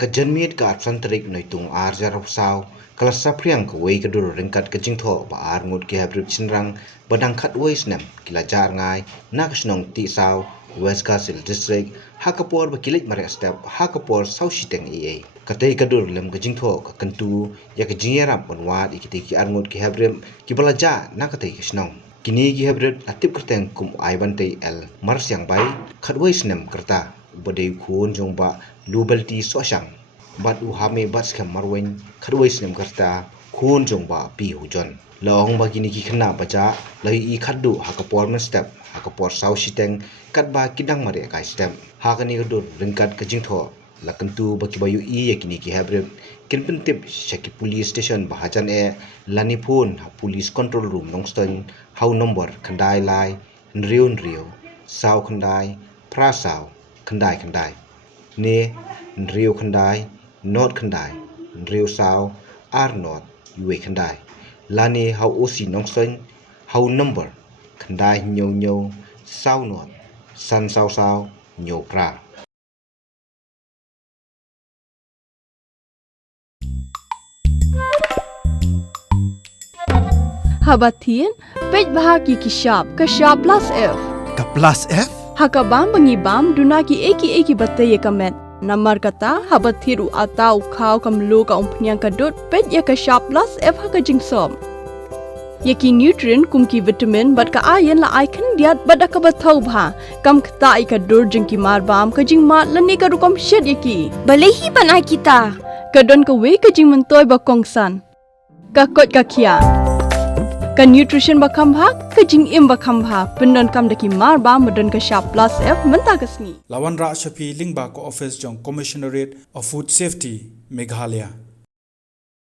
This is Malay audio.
ka janmiet ka atsantarik noitung ar jarap saw kala sapriang ka wei kadur ringkat ka jingtho ba ar ngut ki habrik chinrang badang khat wei snem kila jar ngai nak snong ti saw West Castle District hakapor ba kilik mare step hakapor saw shiteng ea katei kadur lem ka jingtho ka kantu ya ka jingerap bonwat ikiti ki ar ngut ki habrim ki balaja nakatei ka snong kini ki habrit atip kerteng kum aibante el marsyang bai khat wei snem kerta bodei khun jong ba lubalti sosyang bat u hame bat skam marwen khadwei snem karta khun jong ba pi hujon long ba kini ki khna baja lai i khaddu hakapor man step hakapor saw shiteng kat ba kidang mare kai step hakani gadur ringkat ka jingtho lakantu ba ki bayu i yakini ki habre kinpin tip shaki police station bahajan e lanipun ha police control room nongston how number khandai lai nriu saw khandai pra saw khandai ne nriu khandai not khandai nriu saw ar not yue khandai lani how oc nongson how number khandai nyo saw not san saw nyo pra Habatin pej bahagi kishap kashap plus f Ka plus F? hakabam bangibam dunaki eki batay kamet namar kata habathiru atau khaw kamlu ka umpnyang kadut pej ya kashap plus f hakajingsom yaki nutrient kumki vitamin bat ka iron la icon diat bat ka bathau bha kam khta ai ka dur jingki marbam ka jing mat lani ka rukom shed yaki Balehi panai kita. kadon ka we ka jing mentoy ba kongsan ka kot ka khia ka nutrition ba khambha ka jing im ba khambha pindon kam daki marba modon ka sharp plus f menta kasni Lawan Ra Shafi Lingba Ko Office Jong Commissionerate of Food Safety Meghalaya